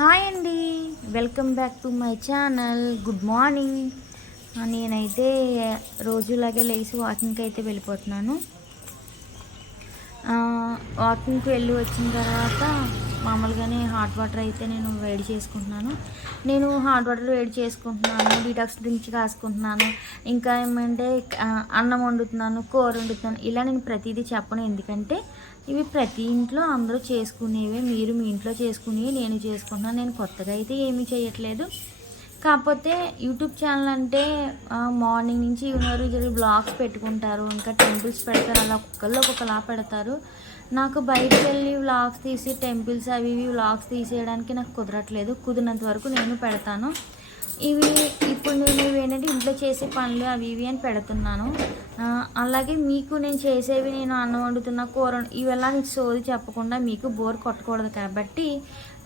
Hi అండి, welcome back to my channel. Good morning. నేనైతే రోజులాగే లేచి వాకింగ్కి అయితే వెళ్ళిపోతున్నాను. వాకింగ్కి వెళ్ళి వచ్చిన తర్వాత మామూలుగానే హాట్ వాటర్ అయితే నేను వేడి చేసుకుంటున్నాను. హాట్ వాటర్ వేడి చేసుకుంటున్నాను, డీటాక్స్ డ్రింక్స్ కాసుకుంటున్నాను, ఇంకా ఏమంటే అన్నం వండుతున్నాను, కూర వండుతున్నాను. ఇలా నేను ప్రతిదీ చెప్పను, ఎందుకంటే ఇవి ప్రతి ఇంట్లో అందరూ చేసుకునేవే. మీరు మీ ఇంట్లో చేసుకునేవి నేను చేసుకుంటున్నాను. నేను కొత్తగా అయితే ఏమీ చేయట్లేదు. కాకపోతే యూట్యూబ్ ఛానల్ అంటే మార్నింగ్ నుంచి ఈవినింగ్ వరకు జరిగే బ్లాగ్స్ పెట్టుకుంటారు, ఇంకా టెంపుల్స్ పెడతారు, అలా ఒక్కొక్కలా పెడతారు. నాకు బయటకు వెళ్ళి వ్లాగ్స్ తీసి టెంపుల్స్ అవి ఇవి వ్లాగ్స్ తీసేయడానికి నాకు కుదరట్లేదు. కుదిరినంత వరకు నేను పెడతాను. ఇప్పుడు నేను ఏంటంటే ఇంట్లో చేసే పనులు అవి ఇవి అని పెడుతున్నాను. అలాగే మీకు నేను చేసేవి, నేను అన్నం వండుతున్న కూర ఇవెలా మీకు సోది చెప్పకుండా మీకు బోర్ కొట్టకూడదు కాబట్టి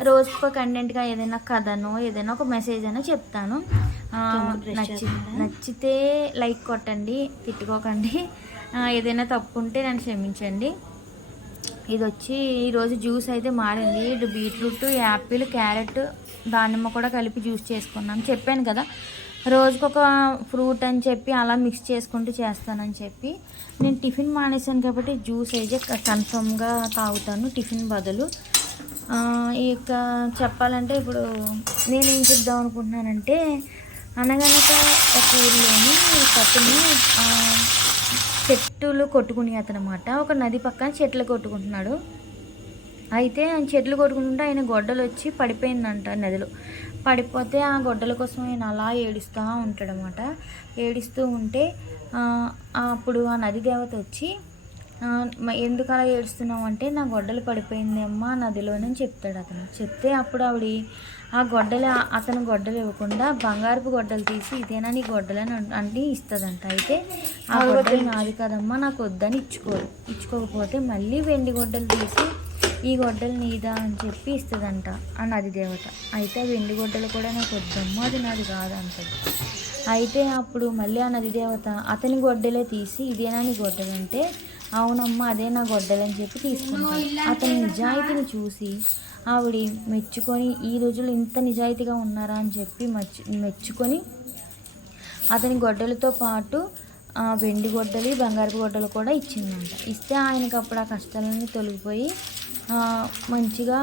రోజుకో కంటెంట్గా ఏదైనా కథనో ఏదైనా ఒక మెసేజ్ అయినా చెప్తాను. నచ్చితే లైక్ కొట్టండి, తిట్టుకోకండి. ఏదైనా తప్పు ఉంటే నన్ను క్షమించండి. ఇది వచ్చి ఈరోజు జ్యూస్ అయితే మారింది. ఇటు బీట్రూట్, యాపిల్, క్యారెట్, దానిమ్మ కూడా కలిపి జ్యూస్ చేసుకున్నాను. చెప్పాను కదా రోజుకొక ఫ్రూట్ అని చెప్పి అలా మిక్స్ చేసుకుంటూ చేస్తానని చెప్పి. నేను టిఫిన్ మానేసాను కాబట్టి జ్యూస్ అయితే కన్ఫర్మ్గా తాగుతాను టిఫిన్ బదులు. ఇక చెప్పాలంటే ఇప్పుడు నేనేం చెప్దాం అనుకుంటున్నానంటే, అనగనక ఒక ఊరిలోని కథని చెట్లు కొట్టుకుని అతనమాట ఒక నది పక్కన చెట్లు కొట్టుకుంటున్నాడు. అయితే ఆయన చెట్లు కొట్టుకుంటుంటే ఆయన గొడ్డలు వచ్చి పడిపోయిందంట నదిలో. పడిపోతే ఆ గొడ్డల కోసం ఆయన అలా ఏడుస్తూ ఉంటాడనమాట. ఏడుస్తూ ఉంటే అప్పుడు ఆ నది దేవత వచ్చి, ఎందుకు అలా ఏడుస్తున్నావు అంటే, నా గొడ్డలు పడిపోయిందేమ్మా నదిలోనే చెప్తాడు అతను. చెప్తే అప్పుడు ఆవిడ అతను గొడ్డలు ఇవ్వకుండా బంగారపు గొడ్డలు తీసి, ఇదేనా నీ గొడ్డలని అంటే ఇస్తుందంట. అయితే ఆ గొడ్డలు నాది కదమ్మా, నాకు వద్దని ఇచ్చుకోకపోతే మళ్ళీ వెండి గొడ్డలు తీసి, ఈ గొడ్డలు నీదా అని చెప్పి ఇస్తుందంట ఆ నది దేవత. అయితే ఆ వెండి గొడ్డలు కూడా నాకు వద్దమ్మా, అది నాది కాదంటది. అయితే అప్పుడు మళ్ళీ ఆ నది దేవత అతని గొడ్డలే తీసి, ఇదేనా నీ గొడ్డలంటే, అవునమ్మా అదే నా గొడ్డలని చెప్పి తీసుకుంటాడు. అతని నిజాయితీని చూసి ఆవిడ మెచ్చుకొని, ఈ రోజుల్లో ఇంత నిజాయితీగా ఉన్నారా అని చెప్పి మెచ్చుకొని అతని గొడ్డలతో పాటు వెండి గొడ్డలి, బంగారపు గొడ్డలు కూడా ఇచ్చిందంట. ఇస్తే ఆయనకు అప్పుడు ఆ కష్టాలన్నీ తొలగిపోయి మంచిగా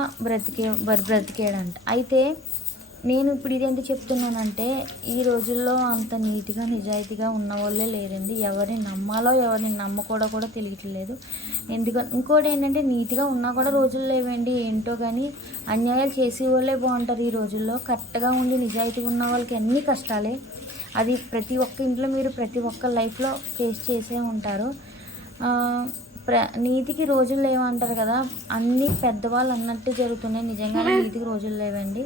బ్రతికాడంట. అయితే నేను ఇప్పుడు ఇది ఎందుకు చెప్తున్నానంటే, ఈ రోజుల్లో అంత నీట్గా నిజాయితీగా ఉన్న వాళ్ళే లేరండి. ఎవరిని నమ్మాలో ఎవరిని నమ్మకూడదో కూడా తెలియట్లేదు. ఇంకోటి ఏంటంటే, నీట్గా ఉన్నా కూడా రోజులు లేవండి. ఏంటో కానీ అన్యాయాలు చేసే వాళ్ళే బాగుంటారు ఈ రోజుల్లో. కరెక్ట్గా ఉండి నిజాయితీగా ఉన్న వాళ్ళకి అన్ని కష్టాలే. అది ప్రతి ఒక్క ఇంట్లో మీరు ప్రతి ఒక్క లైఫ్లో ఫేస్ చేసే ఉంటారు. నీతికి రోజులు లేవంటారు కదా, అన్ని పెద్దవాళ్ళు అన్నట్టు జరుగుతున్నాయి. నిజంగానే నీతికి రోజులు లేవండి.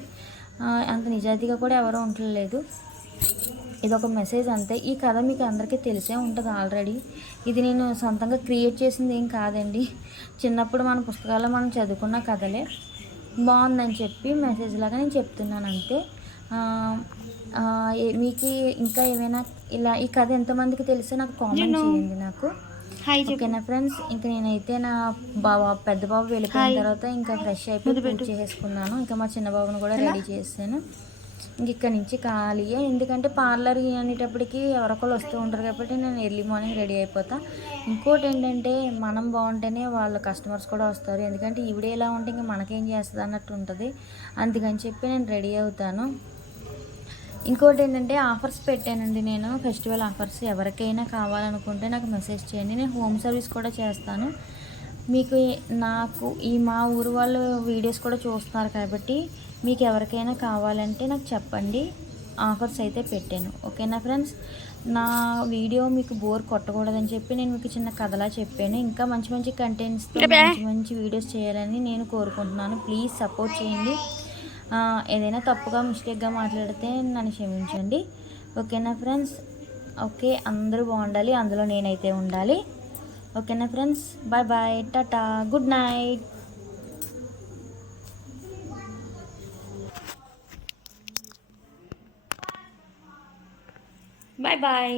అంత నిజాయితీగా కూడా ఎవరో ఉండలేదు. ఇదొక మెసేజ్ అంతే. ఈ కథ మీకు అందరికీ తెలిసే ఉంటుంది ఆల్రెడీ. ఇది నేను సొంతంగా క్రియేట్ చేసింది ఏం కాదండి. చిన్నప్పుడు మన పుస్తకాల్లో మనం చదువుకున్న కథలే. బాగుందని చెప్పి మెసేజ్ లాగా నేను చెప్తున్నాను అంతే. మీకు ఇంకా ఏమైనా ఇలా ఈ కథ ఎంతమందికి తెలిస్తే నాకు కామెంట్ చేయండి నాకు. ఓకేనా ఫ్రెండ్స్, ఇంకా నేనైతే నా పెద్ద బాబు వెళ్ళిపోయిన తర్వాత ఇంకా ఫ్రెష్ అయిపోయి పూజ చేసుకున్నాను. ఇంకా మా చిన్న బాబును కూడా రెడీ చేశాను. ఇంక ఇక్కడ నుంచి ఖాళీయే, ఎందుకంటే పార్లర్ అనేటప్పటికి ఎవరొకరు వస్తూ ఉంటారు కాబట్టి నేను ఎర్లీ మార్నింగ్ రెడీ అయిపోతా. ఇంకోటి ఏంటంటే, మనం బాగుంటేనే వాళ్ళ కస్టమర్స్ కూడా వస్తారు. ఎందుకంటే ఈవిడే ఎలా ఉంటే ఇంకా మనకేం చేస్తుంది అన్నట్టు ఉంటుంది. అందుకని చెప్పి నేను రెడీ అవుతాను. ఇంకోటి ఏంటంటే, ఆఫర్స్ పెట్టానండి నేను, ఫెస్టివల్ ఆఫర్స్. ఎవరికైనా కావాలనుకుంటే నాకు మెసేజ్ చేయండి. నేను హోమ్ సర్వీస్ కూడా చేస్తాను. మీకు మా ఊరు వాళ్ళు వీడియోస్ కూడా చూస్తున్నారు కాబట్టి మీకు ఎవరికైనా కావాలంటే నాకు చెప్పండి. ఆఫర్స్ అయితే పెట్టాను. ఓకేనా ఫ్రెండ్స్, నా వీడియో మీకు బోర్ కొట్టకూడదని చెప్పి నేను మీకు చిన్న కథలా చెప్పాను. ఇంకా మంచి మంచి కంటెంట్స్తో మంచి వీడియోస్ చేయాలని నేను కోరుకుంటున్నాను. ప్లీజ్ సపోర్ట్ చేయండి. ఏదైనా తప్పుగా మిస్టేక్గా మాట్లాడితే నన్ను క్షమించండి. ఓకేనా ఫ్రెండ్స్. ఓకే, అందరూ బాగుండాలి, అందులో నేనైతే ఉండాలి. ఓకేనా friends, bye bye, tata, good night. Bye bye.